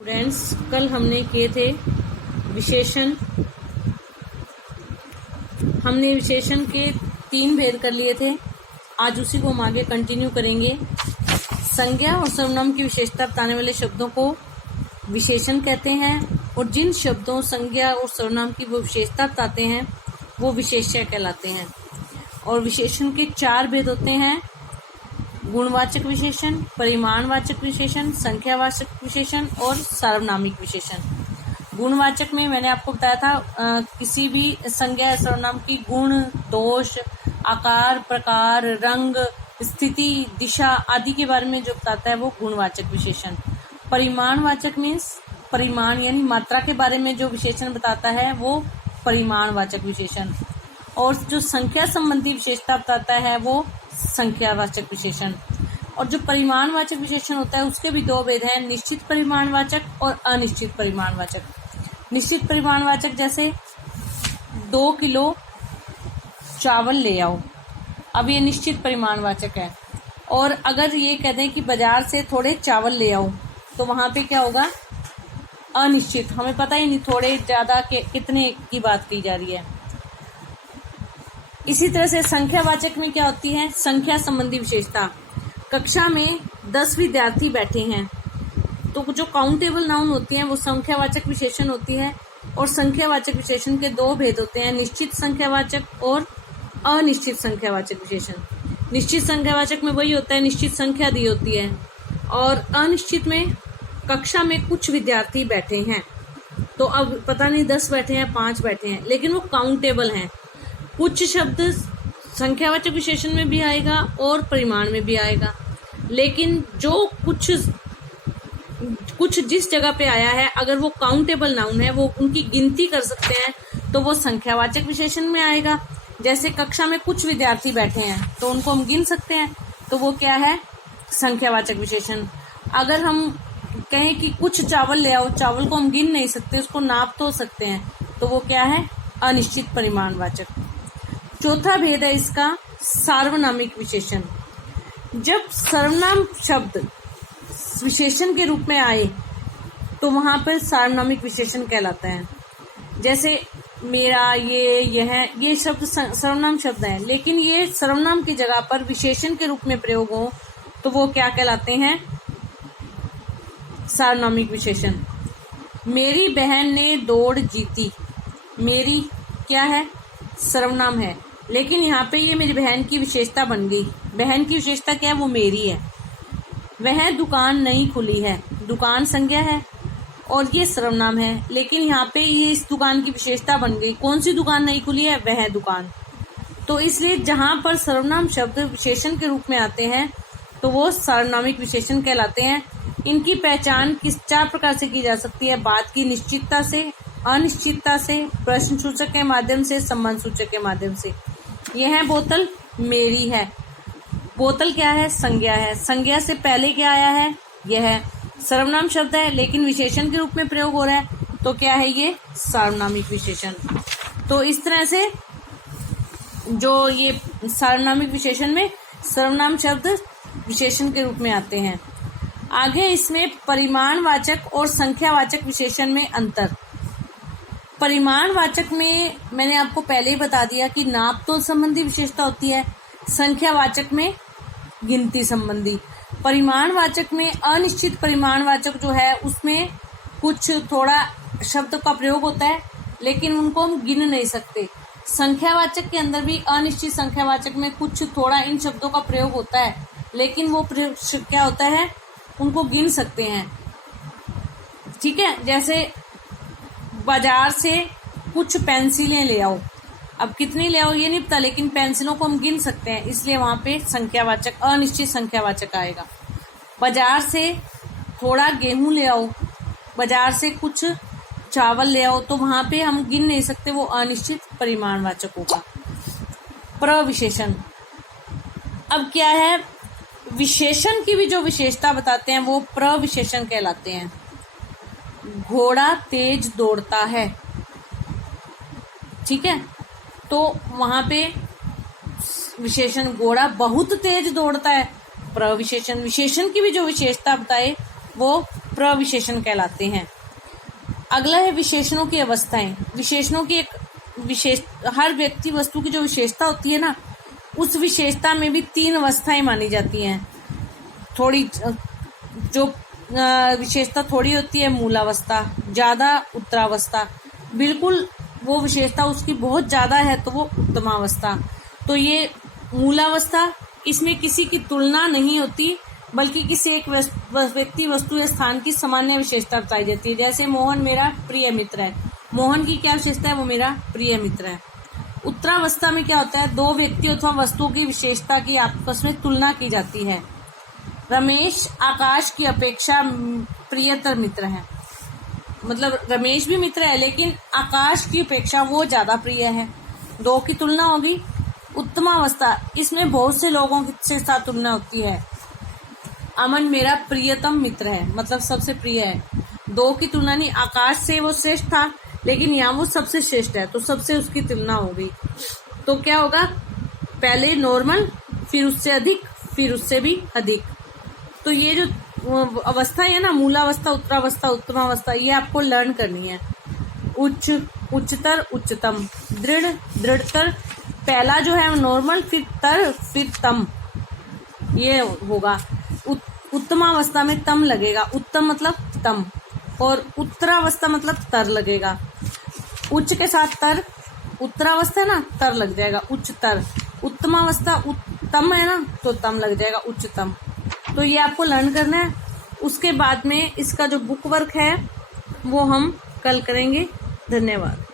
Students, कल हमने किए थे विशेषण। हमने विशेषण के 3 भेद कर लिए थे। आज उसी को हम आगे कंटिन्यू करेंगे। संज्ञा और सर्वनाम की विशेषता बताने वाले शब्दों को विशेषण कहते हैं और जिन शब्दों संज्ञा और सर्वनाम की वो विशेषता बताते हैं वो विशेष्य कहलाते हैं। और विशेषण के 4 भेद होते हैं: गुणवाचक विशेषण, परिमाणवाचक विशेषण, संख्यावाचक विशेषण और सार्वनामिक विशेषण। गुणवाचक में मैंने आपको बताया था किसी भी संज्ञा या सर्वनाम की गुण, दोष, आकार, प्रकार, रंग, स्थिति, दिशा आदि के बारे में जो बताता है वो गुणवाचक विशेषण। परिमाणवाचक मीन्स परिमाण यानी मात्रा के बारे में जो विशेषण बताता है वो परिमाणवाचक विशेषण। और जो संख्या संबंधी विशेषता बताता है वो संख्यावाचक विशेषण। और जो परिमाणवाचक विशेषण होता है उसके भी 2 भेद हैं: निश्चित परिमाणवाचक और अनिश्चित परिमाणवाचक। निश्चित परिमाणवाचक जैसे 2 किलो चावल ले आओ, अब ये निश्चित परिमाणवाचक है। और अगर ये कह दें कि बाजार से थोड़े चावल ले आओ तो वहां पे क्या होगा? अनिश्चित, हमें पता ही नहीं थोड़े ज्यादा के कितने की बात की जा रही है। इसी तरह से संख्यावाचक में क्या होती है? संख्या संबंधी विशेषता। कक्षा में 10 विद्यार्थी बैठे हैं तो जो काउंटेबल नाउन होती हैं वो संख्यावाचक विशेषण होती है। और संख्यावाचक विशेषण के 2 भेद होते हैं: निश्चित संख्यावाचक और अनिश्चित संख्यावाचक विशेषण। निश्चित संख्यावाचक में वही होता है, निश्चित संख्या दी होती है। और अनिश्चित में कक्षा में कुछ विद्यार्थी बैठे हैं तो अब पता नहीं 10 बैठे हैं 5 बैठे हैं, लेकिन वो काउंटेबल हैं। कुछ शब्द संख्यावाचक विशेषण में भी आएगा और परिमाण में भी आएगा, लेकिन जो कुछ जिस जगह पे आया है अगर वो काउंटेबल नाउन है, वो उनकी गिनती कर सकते हैं तो वो संख्यावाचक विशेषण में आएगा। जैसे कक्षा में कुछ विद्यार्थी बैठे हैं तो उनको हम गिन सकते हैं तो वो क्या है? संख्यावाचक विशेषण। अगर हम कहें कि कुछ चावल ले आओ, चावल को हम गिन नहीं सकते, उसको नाप तो सकते हैं, तो वो क्या है? अनिश्चित परिमाणवाचक। चौथा भेद है इसका सार्वनामिक विशेषण। जब सर्वनाम शब्द विशेषण के रूप में आए तो वहां पर सार्वनामिक विशेषण कहलाता है। जैसे मेरा, ये शब्द सर्वनाम शब्द है, लेकिन ये सर्वनाम की जगह पर विशेषण के रूप में प्रयोग हो तो वो क्या कहलाते हैं? सार्वनामिक विशेषण। मेरी बहन ने दौड़ जीती। मेरी क्या है? सर्वनाम है, लेकिन यहाँ पे ये मेरी बहन की विशेषता बन गई। बहन की विशेषता क्या है? वो मेरी है। वह दुकान नहीं खुली है। दुकान संज्ञा है और ये सर्वनाम है, लेकिन यहाँ पे ये इस दुकान की विशेषता बन गई। कौन सी दुकान नहीं खुली है? वह दुकान। तो इसलिए जहां पर सर्वनाम शब्द विशेषण के रूप में आते हैं तो वो सार्वनामिक विशेषण कहलाते हैं। इनकी पहचान किस 4 प्रकार से की जा सकती है: बात की निश्चितता से, अनिश्चितता से, प्रश्न सूचक के माध्यम से, संबंध सूचक के माध्यम से। यह है बोतल मेरी है। बोतल क्या है? संज्ञा है। संज्ञा से पहले क्या आया है? यह सर्वनाम शब्द है लेकिन विशेषण के रूप में प्रयोग हो रहा है तो क्या है? ये सार्वनामिक विशेषण। तो इस तरह से जो ये सार्वनामिक विशेषण में सर्वनाम शब्द विशेषण के रूप में आते हैं। आगे इसमें परिमाणवाचक और संख्यावाचक विशेषण में अंतर। परिमाणवाचक में मैंने आपको पहले ही बता दिया कि नाप तोल संबंधी विशेषता होती है, संख्यावाचक में गिनती संबंधी। परिमाणवाचक में अनिश्चित परिमाणवाचक जो है उसमें कुछ थोड़ा शब्द का प्रयोग होता है लेकिन उनको हम गिन नहीं सकते। संख्यावाचक के अंदर भी अनिश्चित संख्यावाचक में कुछ थोड़ा इन शब्दों का प्रयोग होता है, लेकिन वो प्रयोग क्या होता है? उनको गिन सकते हैं। ठीक है, जैसे बाजार से कुछ पेंसिलें ले आओ। अब कितनी ले आओ ये नहीं पता, लेकिन पेंसिलों को हम गिन सकते हैं, इसलिए वहां पे संख्यावाचक अनिश्चित संख्यावाचक आएगा। बाजार से थोड़ा गेहूं ले आओ, बाजार से कुछ चावल ले आओ, तो वहां पे हम गिन नहीं सकते, वो अनिश्चित परिमाणवाचक होगा। प्रविशेषण। अब क्या है? विशेषण की भी जो विशेषता बताते हैं वो प्रविशेषण कहलाते हैं। घोड़ा तेज दौड़ता है। ठीक है, तो वहां पे विशेषण घोड़ा बहुत तेज दौड़ता है। प्रविशेषण। विशेषण की भी जो विशेषता बताए वो प्रविशेषण कहलाते हैं। अगला है विशेषणों की अवस्थाएं। विशेषणों की हर व्यक्ति वस्तु की जो विशेषता होती है ना, उस विशेषता में भी 3 अवस्थाएं मानी जाती हैं। थोड़ी जो विशेषता थोड़ी होती है मूलावस्था, ज्यादा उत्तरावस्था, बिल्कुल वो विशेषता उसकी बहुत ज्यादा है तो वो उत्तमावस्था। तो ये मूलावस्था, इसमें किसी की तुलना नहीं होती बल्कि किसी एक व्यक्ति वस्तु या स्थान की सामान्य विशेषता बताई जाती है। जैसे मोहन मेरा प्रिय मित्र है, मोहन की क्या विशेषता है, वो मेरा प्रिय मित्र है। उत्तरावस्था में क्या होता है, 2 व्यक्ति अथवा वस्तुओं की विशेषता की आपस में तुलना की जाती है। रमेश आकाश की अपेक्षा प्रियतर मित्र है, मतलब रमेश भी मित्र है लेकिन आकाश की अपेक्षा वो ज्यादा प्रिय है। 2 की तुलना होगी। उत्तमावस्था, इसमें बहुत से लोगों से साथ तुलना होती है। अमन मेरा प्रियतम मित्र है, मतलब सबसे प्रिय है। 2 की तुलना नहीं, आकाश से वो श्रेष्ठ था लेकिन यहाँ वो सबसे श्रेष्ठ है तो सबसे उसकी तुलना होगी। तो क्या होगा, पहले नॉर्मल, फिर उससे अधिक, फिर उससे भी अधिक। तो ये जो अवस्था है ना, मूलावस्था, उत्तरावस्था, उत्तमावस्था, ये आपको लर्न करनी है। उच्च, उच्चतर, उच्चतम, दृढ़, दृढ़तर, पहला जो है नॉर्मल, फिर तर, फिर तम, ये होगा। उत्तमावस्था में तम लगेगा, उत्तम मतलब तम, और उत्तरावस्था मतलब तर लगेगा। उच्च के साथ तर, उत्तरावस्था है ना, तर लग जाएगा, उच्चतर। उत्तमावस्था उत्तम है ना, तो तम लग जाएगा, उच्चतम। तो ये आपको लर्न करना है। उसके बाद में इसका जो बुक वर्क है वो हम कल करेंगे। धन्यवाद।